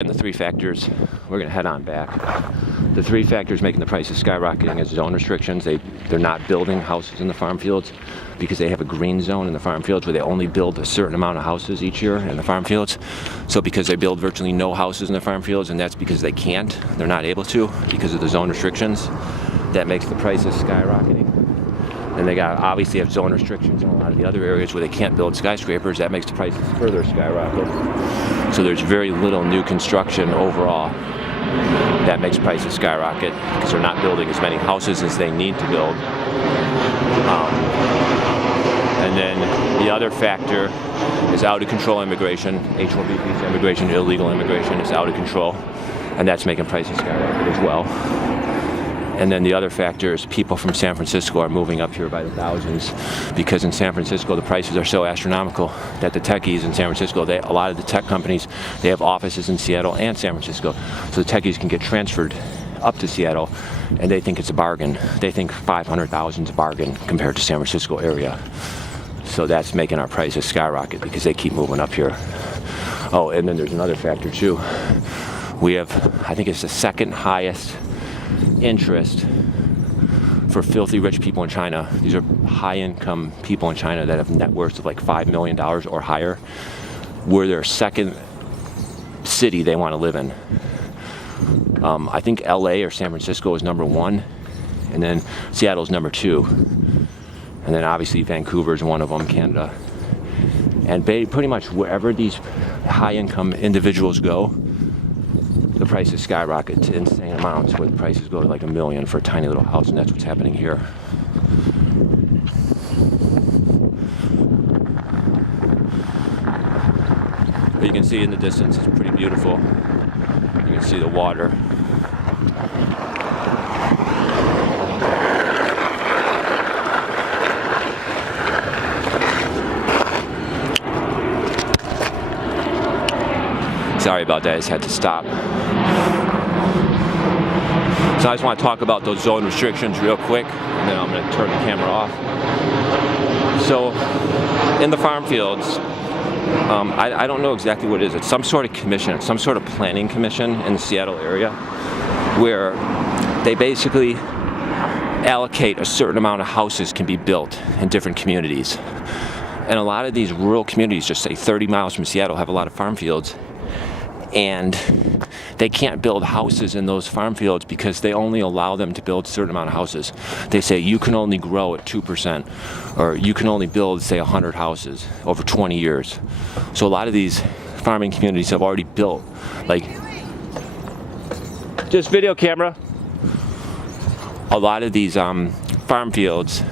And the three factors, we're going to head on back. The three factors making the prices skyrocketing is zone restrictions. They're not building houses in the farm fields because they have a green zone in the farm fields where they only build a certain amount of houses each year in the farm fields. So because they build virtually no houses in the farm fields, and that's because they can't, they're not able to because of the zone restrictions, that makes the prices skyrocketing. And they obviously have zone restrictions in a lot of the other areas where they can't build skyscrapers. That makes the prices further skyrocket. So there's very little new construction overall. That makes prices skyrocket because they're not building as many houses as they need to build. And then the other factor is out of control immigration. H-1B visa immigration, illegal immigration is out of control. And that's making prices skyrocket as well. And then the other factor is people from San Francisco are moving up here by the thousands because in San Francisco the prices are so astronomical that the techies in San Francisco, a lot of the tech companies, they have offices in Seattle and San Francisco. So the techies can get transferred up to Seattle and they think it's a bargain. They think 500,000 is a bargain compared to San Francisco area. So that's making our prices skyrocket because they keep moving up here. Oh, and then there's another factor too. We have, I think it's the second highest interest for filthy rich people in China. These are high-income people in China that have net worths of like $5 million or higher. We're their second city they want to live in. I think LA or San Francisco is number one, and then Seattle's number two. And then obviously Vancouver's one of them, Canada. And pretty much wherever these high-income individuals go, the prices skyrocket to insane amounts where the prices go to like $1 million for a tiny little house, and that's what's happening here. But you can see in the distance, it's pretty beautiful. You can see the water. Sorry about that, I just had to stop. So I just want to talk about those zone restrictions real quick, and then I'm going to turn the camera off. So, in the farm fields, I don't know exactly what it is. It's some sort of commission, it's some sort of planning commission in the Seattle area, where they basically allocate a certain amount of houses can be built in different communities. And a lot of these rural communities, just say 30 miles from Seattle, have a lot of farm fields. And they can't build houses in those farm fields because they only allow them to build a certain amount of houses. They say you can only grow at 2%, or you can only build, say, 100 houses over 20 years. So a lot of these farming communities have already built, like, just video camera. A lot of these farm fields,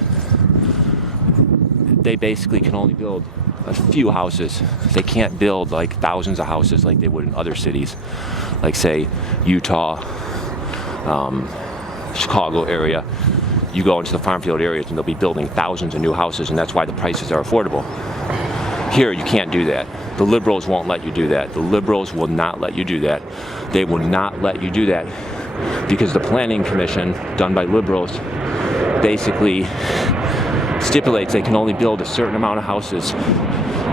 they basically can only build a few houses. They can't build like thousands of houses like they would in other cities, like say Utah, Chicago area. You go into the farm field areas and they'll be building thousands of new houses, and that's why the prices are affordable. Here you can't do that. The liberals won't let you do that. The liberals will not let you do that. They will not let you do that because the planning commission done by liberals basically stipulates they can only build a certain amount of houses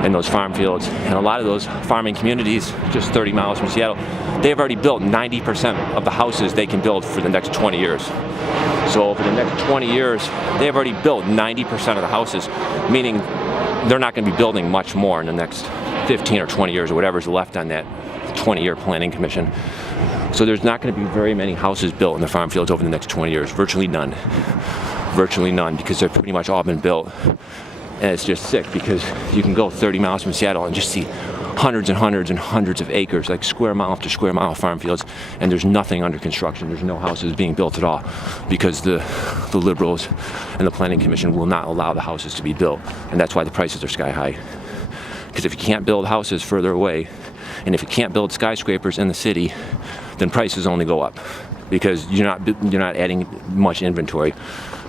in those farm fields. And a lot of those farming communities, just 30 miles from Seattle, they've already built 90% of the houses they can build for the next 20 years. So over the next 20 years, they've already built 90% of the houses, meaning they're not going to be building much more in the next 15 or 20 years or whatever's left on that 20-year planning commission. So there's not going to be very many houses built in the farm fields over the next 20 years, virtually none. Virtually none, because they've pretty much all been built. And it's just sick because you can go 30 miles from Seattle and just see hundreds and hundreds and hundreds of acres, like square mile after square mile farm fields, and there's nothing under construction. There's no houses being built at all because the liberals and the planning commission will not allow the houses to be built, and that's why the prices are sky high. Because if you can't build houses further away, and if you can't build skyscrapers in the city, then prices only go up because you're not adding much inventory.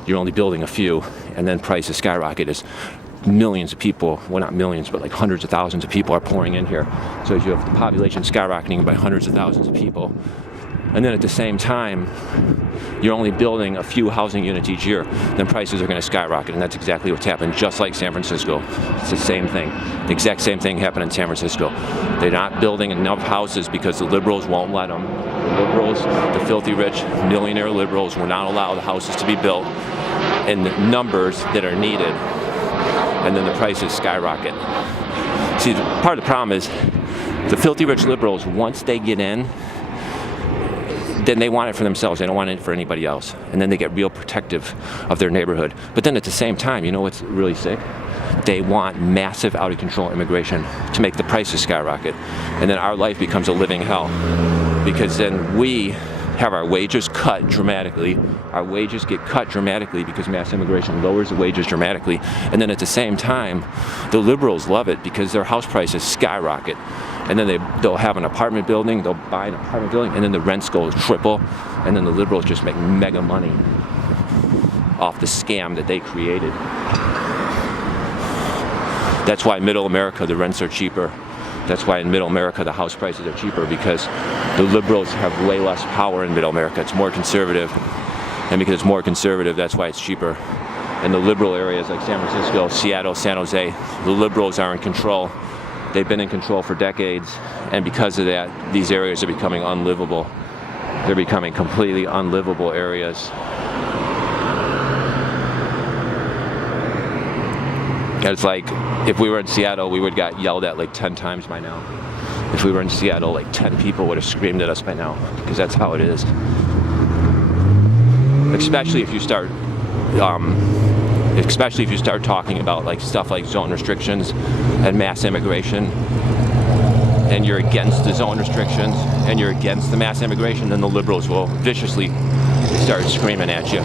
You're only building a few, and then prices skyrocket as millions of people, well not millions, but like hundreds of thousands of people are pouring in here. So as you have the population skyrocketing by hundreds of thousands of people, and then at the same time, you're only building a few housing units each year, then prices are going to skyrocket, and that's exactly what's happened, just like San Francisco. It's the same thing. The exact same thing happened in San Francisco. They're not building enough houses because the liberals won't let them. The liberals, the filthy rich, millionaire liberals, will not allow the houses to be built in the numbers that are needed, and then the prices skyrocket. See, part of the problem is the filthy rich liberals, once they get in, then they want it for themselves. They don't want it for anybody else. And then they get real protective of their neighborhood. But then at the same time, you know what's really sick? They want massive out-of-control immigration to make the prices skyrocket. And then our life becomes a living hell. Because then we have our wages cut dramatically. Our wages get cut dramatically because mass immigration lowers the wages dramatically. And then at the same time, the liberals love it because their house prices skyrocket. And then they'll have an apartment building, they'll buy an apartment building, and then the rents go triple, and then the liberals just make mega money off the scam that they created. That's why in middle America the rents are cheaper. That's why in middle America the house prices are cheaper, because the liberals have way less power in middle America. It's more conservative, and because it's more conservative, that's why it's cheaper. In the liberal areas like San Francisco, Seattle, San Jose, the liberals are in control. They've been in control for decades, and because of that, these areas are becoming unlivable. They're becoming completely unlivable areas. It's like, if we were in Seattle, we would have got yelled at like 10 times by now. If we were in Seattle, like 10 people would have screamed at us by now, because that's how it is. Especially if you start talking about like stuff like zone restrictions and mass immigration, and you're against the zone restrictions and you're against the mass immigration, then the liberals will viciously start screaming at you,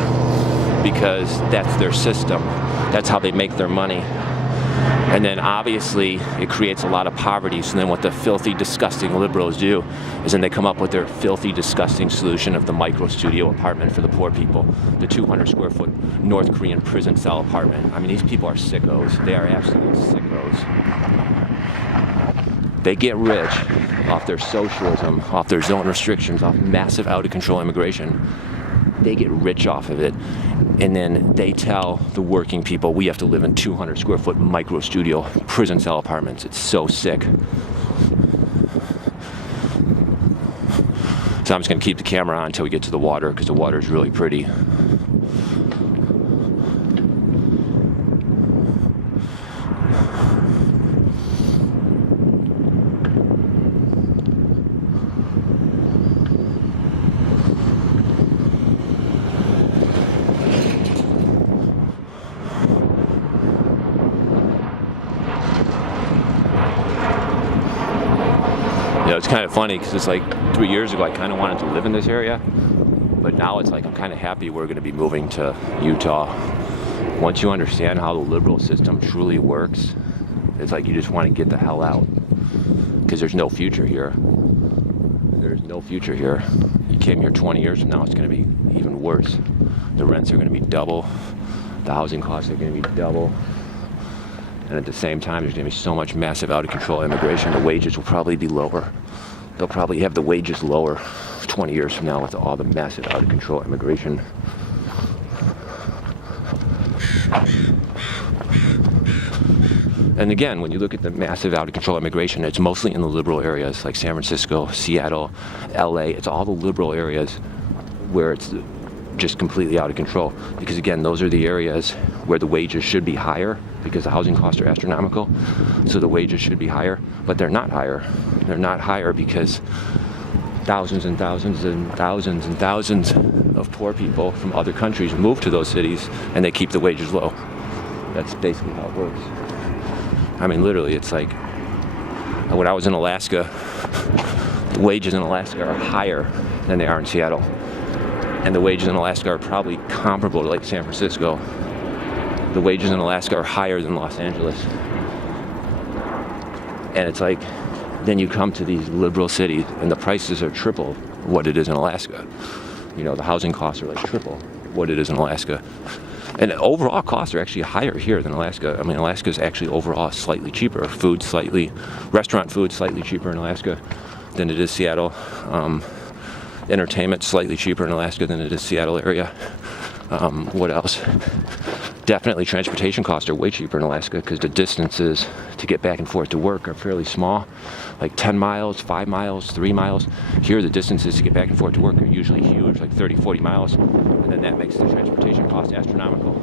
because that's their system. That's how they make their money. And then obviously it creates a lot of poverty. So then what the filthy, disgusting liberals do is then they come up with their filthy, disgusting solution of the micro studio apartment for the poor people, the 200 square foot North Korean prison cell apartment. I mean, these people are sickos. They are absolute sickos. They get rich off their socialism, off their zone restrictions, off massive out-of-control immigration. They get rich off of it, and then they tell the working people, we have to live in 200 square foot micro studio prison cell apartments. It's so sick. So I'm just going to keep the camera on until we get to the water, because the water is really pretty. You know, it's kind of funny because it's like 3 years ago I kind of wanted to live in this area, but now it's like I'm kind of happy we're going to be moving to Utah. Once you understand how the liberal system truly works, it's like you just want to get the hell out, because there's no future here. There's no future here. You came here 20 years from now, it's going to be even worse. The rents are going to be double. The housing costs are going to be double. And at the same time, there's going to be so much massive out-of-control immigration, the wages will probably be lower. They'll probably have the wages lower 20 years from now with all the massive out-of-control immigration. And again, when you look at the massive out-of-control immigration, it's mostly in the liberal areas like San Francisco, Seattle, LA. It's all the liberal areas where it's just completely out of control, because again, those are the areas where the wages should be higher, because the housing costs are astronomical, so the wages should be higher, but they're not higher. They're not higher because thousands and thousands and thousands and thousands of poor people from other countries move to those cities, and they keep the wages low. That's basically how it works. I mean, literally, it's like when I was in Alaska, the wages in Alaska are higher than they are in Seattle. And the wages in Alaska are probably comparable to like San Francisco. The wages in Alaska are higher than Los Angeles. And it's like, then you come to these liberal cities and the prices are triple what it is in Alaska. You know, the housing costs are like triple what it is in Alaska. And overall costs are actually higher here than Alaska. I mean, Alaska is actually overall slightly cheaper. Restaurant food slightly cheaper in Alaska than it is Seattle. Entertainment slightly cheaper in Alaska than it is Seattle area. What else? Definitely transportation costs are way cheaper in Alaska because the distances to get back and forth to work are fairly small, like 10 miles, 5 miles, 3 miles. Here the distances to get back and forth to work are usually huge, like 30, 40 miles, and then that makes the transportation cost astronomical.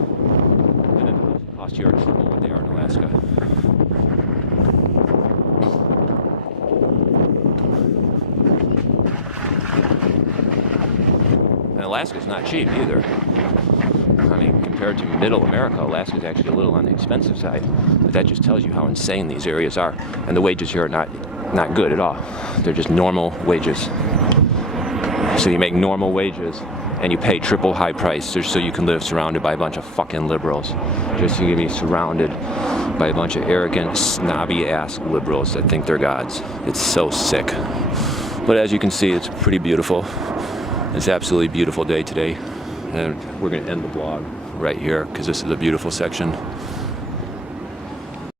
And then the housing costs here are triple what they are in Alaska. And Alaska's not cheap either. I mean, compared to middle America, Alaska's actually a little on the expensive side. But that just tells you how insane these areas are. And the wages here are not good at all. They're just normal wages. So you make normal wages and you pay triple high price just so you can live surrounded by a bunch of fucking liberals. Just so you can be surrounded by a bunch of arrogant, snobby-ass liberals that think they're gods. It's so sick. But as you can see, it's pretty beautiful. It's an absolutely beautiful day today. And we're going to end the vlog right here because this is a beautiful section.